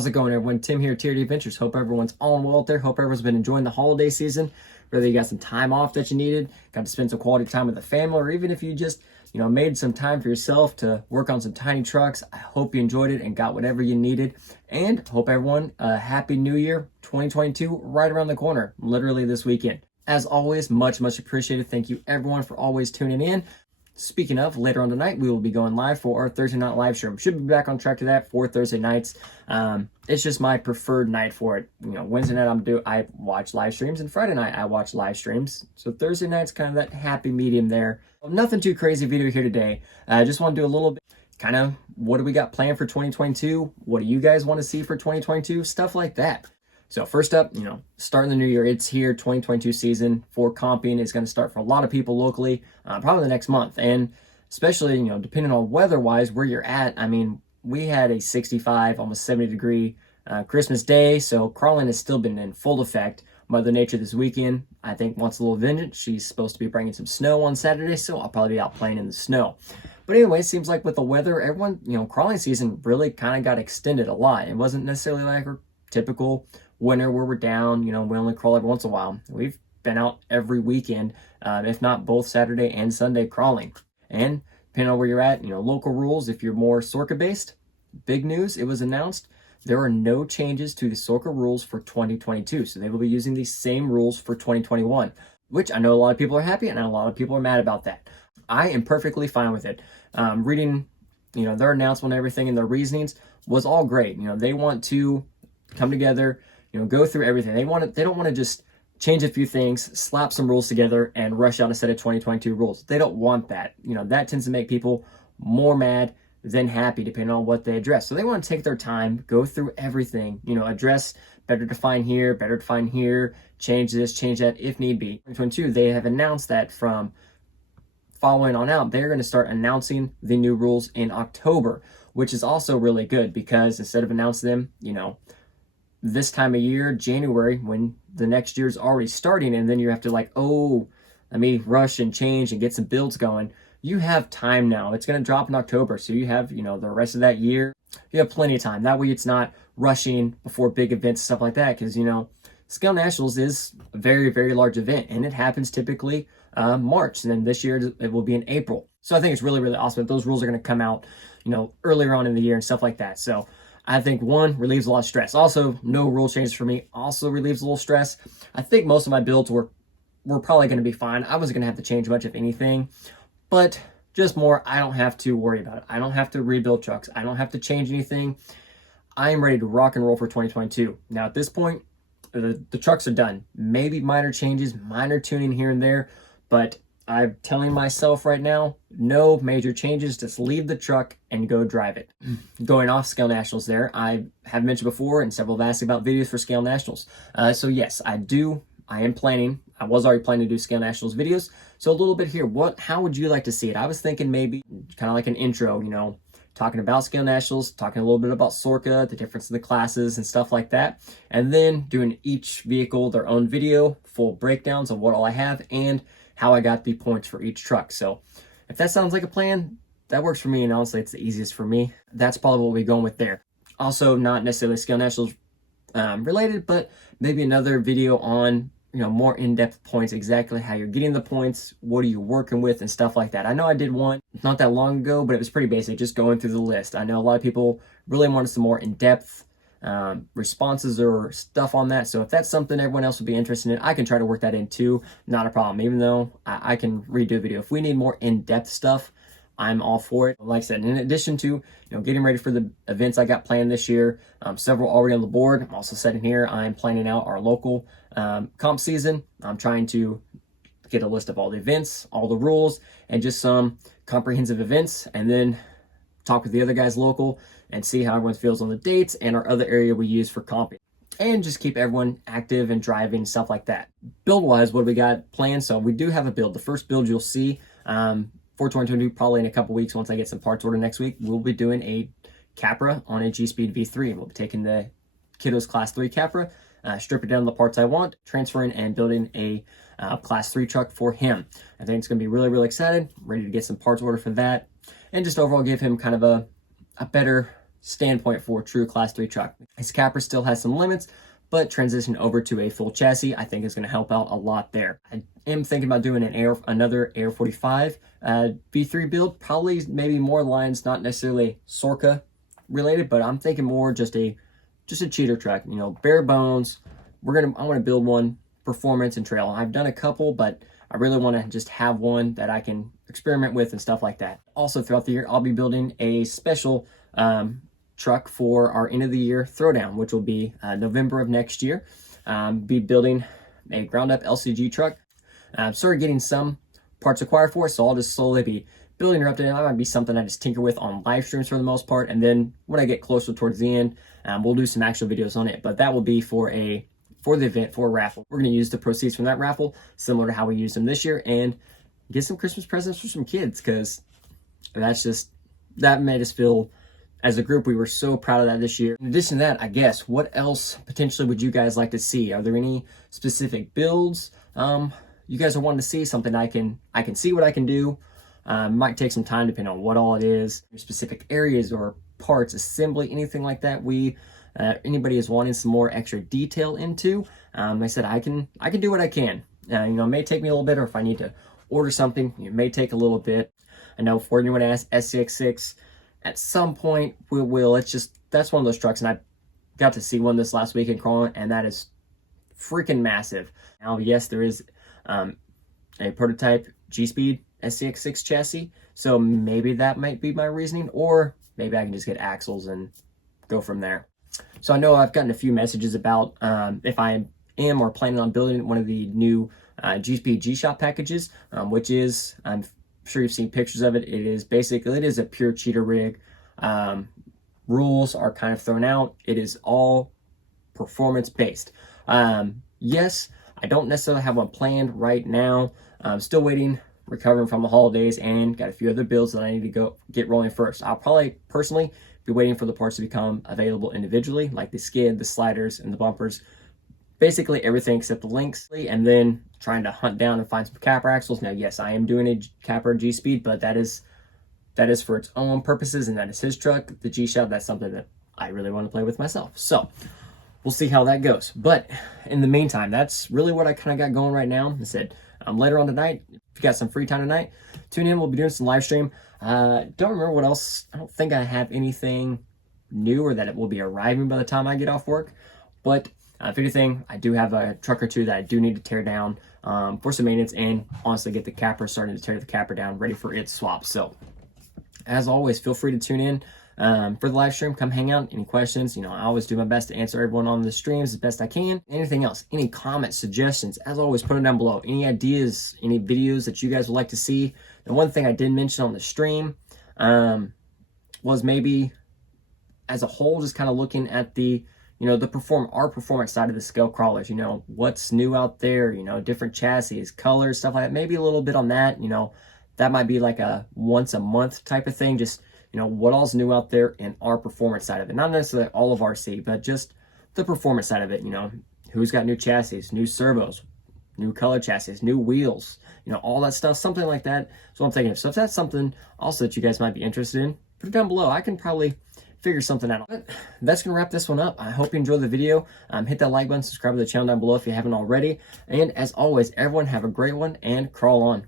How's it going, everyone? Tim here, TRD Adventures. Hope everyone's all well out there. Hope everyone's been enjoying the holiday season. Whether you got some time off that you needed, got to spend some quality time with the family, or even if you just, made some time for yourself to work on some tiny trucks. I hope you enjoyed it and got whatever you needed. And hope everyone a happy new year 2022 right around the corner, literally this weekend. As always, much appreciated. Thank you everyone for always tuning in. Speaking of, later on tonight, we will be going live for our Thursday night live stream. Should be back on track to that for Thursday nights. It's just my preferred night for it. Wednesday night I watch live streams, and Friday night I watch live streams. So Thursday night's kind of that happy medium there. Well, nothing too crazy video here today. I just want to do a little bit, kind of, what do we got planned for 2022? What do you guys want to see for 2022? Stuff like that. So first up, starting the new year, it's here. 2022 season for comping is going to start for a lot of people locally, probably the next month. And especially, depending on weather-wise, where you're at. I mean, we had a 65, almost 70-degree Christmas day, so crawling has still been in full effect. Mother Nature this weekend, I think, wants a little vengeance. She's supposed to be bringing some snow on Saturday, so I'll probably be out playing in the snow. But anyway, it seems like with the weather, everyone, crawling season really kind of got extended a lot. It wasn't necessarily like our typical winter where we're down, we only crawl every once in a while. We've been out every weekend, if not both Saturday and Sunday crawling. And depending on where you're at, local rules, if you're more Sorka based, big news, it was announced there are no changes to the Sorka rules for 2022. So they will be using the same rules for 2021, which I know a lot of people are happy and a lot of people are mad about that. I am perfectly fine with it. Reading, their announcement and everything and their reasonings was all great. They want to come together, go through everything. They don't want to just change a few things, slap some rules together, and rush out a set of 2022 rules. They don't want that. That tends to make people more mad than happy, depending on what they address. So they want to take their time, go through everything, address better define here, change this, change that, if need be. 2022, they have announced that from following on out, they're going to start announcing the new rules in October, which is also really good because instead of announcing them, this time of year, January, when the next year's already starting, and then you have to let me rush and change and get some builds going. You have time now. It's going to drop in October, so you have, the rest of that year. You have plenty of time. That way it's not rushing before big events, stuff like that, because, Scale Nationals is a very, very large event, and it happens typically March, and then this year it will be in April. So I think it's really, really awesome that those rules are going to come out, earlier on in the year and stuff like that. So I think, one, relieves a lot of stress. Also, no rule changes for me also relieves a little stress. I think most of my builds were probably going to be fine. I wasn't going to have to change much of anything, but just more, I don't have to worry about it. I don't have to rebuild trucks. I don't have to change anything. I am ready to rock and roll for 2022. Now, at this point, the trucks are done. Maybe minor changes, minor tuning here and there, but I'm telling myself right now, no major changes, just leave the truck and go drive it. Going off Scale Nationals there, I have mentioned before, and several have asked about videos for Scale Nationals. So yes, I was already planning to do Scale Nationals videos. So a little bit here, how would you like to see it? I was thinking maybe kind of like an intro, talking about Scale Nationals, talking a little bit about Sorka, the difference in the classes and stuff like that. And then doing each vehicle their own video, full breakdowns of what all I have, and how I got the points for each truck. So if that sounds like a plan, that works for me, and honestly, it's the easiest for me. That's probably what we're going with there. Also, not necessarily Scale Nationals related, but maybe another video on, more in-depth points, exactly how you're getting the points, what are you working with, and stuff like that. I know I did one not that long ago, but it was pretty basic, just going through the list. I know a lot of people really wanted some more in-depth responses or stuff on that. So if that's something everyone else would be interested in, I can try to work that in too. Not a problem, even though I can redo a video. If we need more in-depth stuff, I'm all for it. Like I said, in addition to getting ready for the events I got planned this year, several already on the board. I'm also sitting here, I'm planning out our local comp season. I'm trying to get a list of all the events, all the rules, and just some comprehensive events, and then talk with the other guys local and see how everyone feels on the dates and our other area we use for comping, and just keep everyone active and driving, stuff like that. Build wise, what do we got planned? So we do have a build. The first build you'll see for 2022, probably in a couple weeks, once I get some parts ordered next week, we'll be doing a Capra on a G-Speed V3. We'll be taking the Kiddos Class 3 Capra, stripping down the parts I want, transferring and building a Class 3 truck for him. I think it's going to be really, really excited, ready to get some parts ordered for that, and just overall give him kind of a better standpoint for a true Class 3 truck. His capper still has some limits, but transition over to a full chassis, I think is going to help out a lot there. I am thinking about doing another Air 45 V3 build, probably maybe more lines, not necessarily Sorca related, but I'm thinking more just a cheater truck, you know, bare bones. I want to build one performance and trail. I've done a couple, but I really want to just have one that I can experiment with and stuff like that. Also, throughout the year, I'll be building a special truck for our end of the year throwdown, which will be November of next year. Be building a ground up LCG truck. Started getting some parts acquired for it, so I'll just slowly be building her up to that. That might be something I just tinker with on live streams for the most part, and then when I get closer towards the end, we'll do some actual videos on it. But that will be for the event, for a raffle. We're going to use the proceeds from that raffle, similar to how we used them this year, and get some Christmas presents for some kids, because that made us feel, as a group, we were so proud of that this year. In addition to that, I guess, what else potentially would you guys like to see? Are there any specific builds you guys are wanting to see? Something I can see what I can do. Might take some time depending on what all it is. Specific areas or parts, assembly, anything like that. Anybody is wanting some more extra detail into. I said I can do what I can. You know, it may take me a little bit, or if I need to order something, it may take a little bit. I know for anyone asks, SCX6, at some point we will. That's one of those trucks, and I got to see one this last weekend crawling, and that is freaking massive. Now, yes, there is a prototype G-Speed SCX6 chassis, so maybe that might be my reasoning, or maybe I can just get axles and go from there. So I know I've gotten a few messages about if I am or planning on building one of the new G-Speed G-Shop packages, which is, I'm sure you've seen pictures of it. It is a pure cheater rig. Rules are kind of thrown out. It is all performance based. Yes, I don't necessarily have one planned right now. I'm still waiting, recovering from the holidays, and got a few other builds that I need to go get rolling first. I'll probably personally be waiting for the parts to become available individually, like the skid, the sliders, and the bumpers. Basically everything except the links, and then trying to hunt down and find some capper axles. Now, yes, I am doing a capper G-Speed, but that is for its own purposes, and that is his truck. The G-Shop, that's something that I really want to play with myself. So we'll see how that goes. But in the meantime, that's really what I kind of got going right now. I said later on tonight, if you got some free time tonight, tune in. We'll be doing some live stream. Don't remember what else. I don't think I have anything new or that it will be arriving by the time I get off work. But if anything, I do have a truck or two that I do need to tear down for some maintenance, and honestly get the capper, starting to tear the capper down, ready for its swap. So as always, feel free to tune in for the live stream. Come hang out. Any questions? You know, I always do my best to answer everyone on the streams as best I can. Anything else? Any comments, suggestions? As always, put them down below. Any ideas? Any videos that you guys would like to see? And one thing I did mention on the stream was maybe as a whole, just kind of looking at the, you know, our performance side of the scale crawlers. You know, what's new out there? You know, different chassis, colors, stuff like that. Maybe a little bit on that. You know, that might be like a once a month type of thing. Just, you know, what all's new out there in our performance side of it. Not necessarily all of RC, but just the performance side of it. You know, who's got new chassis, new servos, new color chassis, new wheels, you know, all that stuff, something like that. So I'm thinking, so if that's something also that you guys might be interested in, put it down below. I can probably figure something out. But that's gonna wrap this one up. I hope you enjoyed the video. Hit that like button, subscribe to the channel down below if you haven't already. And as always, everyone have a great one and crawl on.